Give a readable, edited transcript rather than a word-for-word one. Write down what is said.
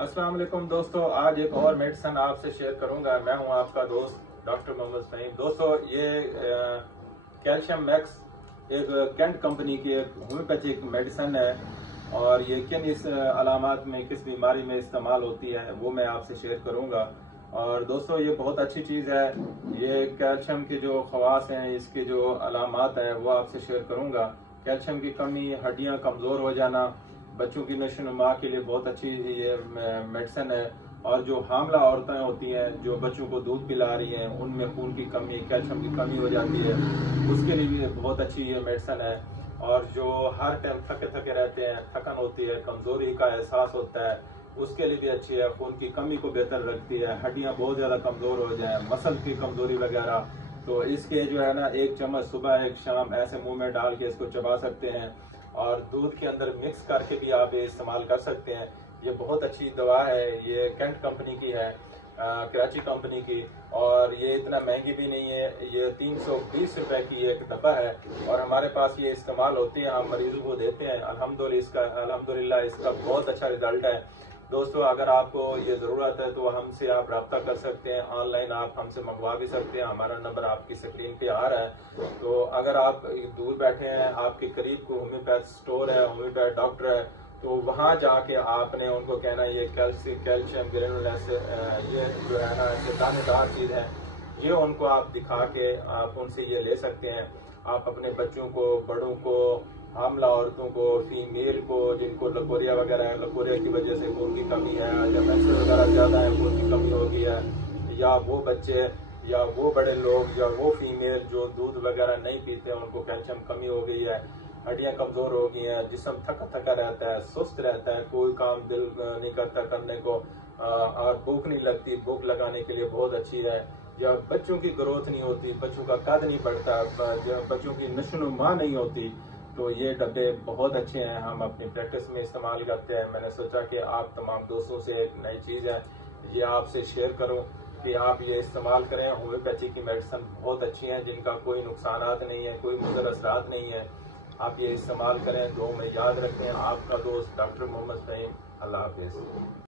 अस्सलाम वालेकुम दोस्तों, आज एक और मेडिसिन आपसे शेयर करूंगा। मैं हूं आपका दोस्त डॉक्टर मोहम्मद फ़हीम। दोस्तों, ये कैल्शियम मैक्स एक कैंट कंपनी की एक होम्योपैथिक मेडिसिन है और ये किन इस अलामात में किस बीमारी में इस्तेमाल होती है वो मैं आपसे शेयर करूंगा। और दोस्तों, ये बहुत अच्छी चीज़ है। ये कैल्शियम के जो खवास हैं, इसके जो अलामात हैं वो आपसे शेयर करूंगा। कैल्शियम की कमी, हड्डियां कमज़ोर हो जाना, बच्चों की नशोनुमा के लिए बहुत अच्छी ये मेडिसिन है। और जो हामला औरतें होती हैं जो बच्चों को दूध पिला रही हैं, उनमें खून की कमी, कैल्शियम की कमी हो जाती है, उसके लिए भी बहुत अच्छी ये मेडिसिन है। और जो हर टाइम थके थके रहते हैं, थकन होती है, कमजोरी का एहसास होता है, उसके लिए भी अच्छी है। खून की कमी को बेहतर रखती है, हड्डियां बहुत ज्यादा कमजोर हो जाए, मसल की कमजोरी वगैरह, तो इसके जो है ना, एक चम्मच सुबह एक शाम ऐसे मुंह में डाल के इसको चबा सकते हैं और दूध के अंदर मिक्स करके भी आप ये इस्तेमाल कर सकते हैं। ये बहुत अच्छी दवा है। ये कैंट कंपनी की है, कराची कंपनी की, और ये इतना महंगी भी नहीं है। ये 320 रुपए की एक डब्बा है और हमारे पास ये इस्तेमाल होती है, हम मरीजों को देते हैं। अल्हम्दुलिल्लाह इसका बहुत अच्छा रिजल्ट है। दोस्तों, अगर आपको ये ज़रूरत है तो हमसे आप रब्ता कर सकते हैं। ऑनलाइन आप हमसे मंगवा भी सकते हैं। हमारा नंबर आपकी स्क्रीन पे आ रहा है। तो अगर आप दूर बैठे हैं, आपके करीब कोई होम्योपैथ स्टोर है, होम्योपैथ डॉक्टर है, तो वहाँ जाके आपने उनको कहना ये कैल्शियम ग्रेनुलेस, ये जो है ना ऐसे दानेदार चीज़ है, ये उनको आप दिखा के आप उनसे ये ले सकते हैं। आप अपने बच्चों को, बड़ों को, हामला औरतों को, फीमेल को जिनको लकोरिया वगैरह है, लकोरिया की वजह से खून की कमी है या मेंस्ट्रुअल वगैरह ज्यादा है, खून की कमी हो गई है, या वो बच्चे या वो बड़े लोग या वो फीमेल जो दूध वगैरह नहीं पीते, उनको कैल्शियम कमी हो गई है, हड्डियां कमजोर हो गई हैं, जिस्म थका थका रहता है, सुस्त रहता है, कोई काम दिल नहीं करता करने को, और भूख नहीं लगती, भूख लगाने के लिए बहुत अच्छी है। या बच्चों की ग्रोथ नहीं होती, बच्चों का कद नहीं बढ़ता, बच्चों की नशोनुमा नहीं होती, तो ये डब्बे बहुत अच्छे हैं। हम अपनी प्रैक्टिस में इस्तेमाल करते हैं। मैंने सोचा कि आप तमाम दोस्तों से एक नई चीज़ है, ये आपसे शेयर करूं कि आप ये इस्तेमाल करें। होम्योपैथी की मेडिसिन बहुत अच्छी हैं जिनका कोई नुकसानात नहीं है, कोई मुज़र असरात नहीं है। आप ये इस्तेमाल करें। दो में याद रखें, आपका दोस्त डॉक्टर मोहम्मद फ़हीम। अल्लाह हाफिज़।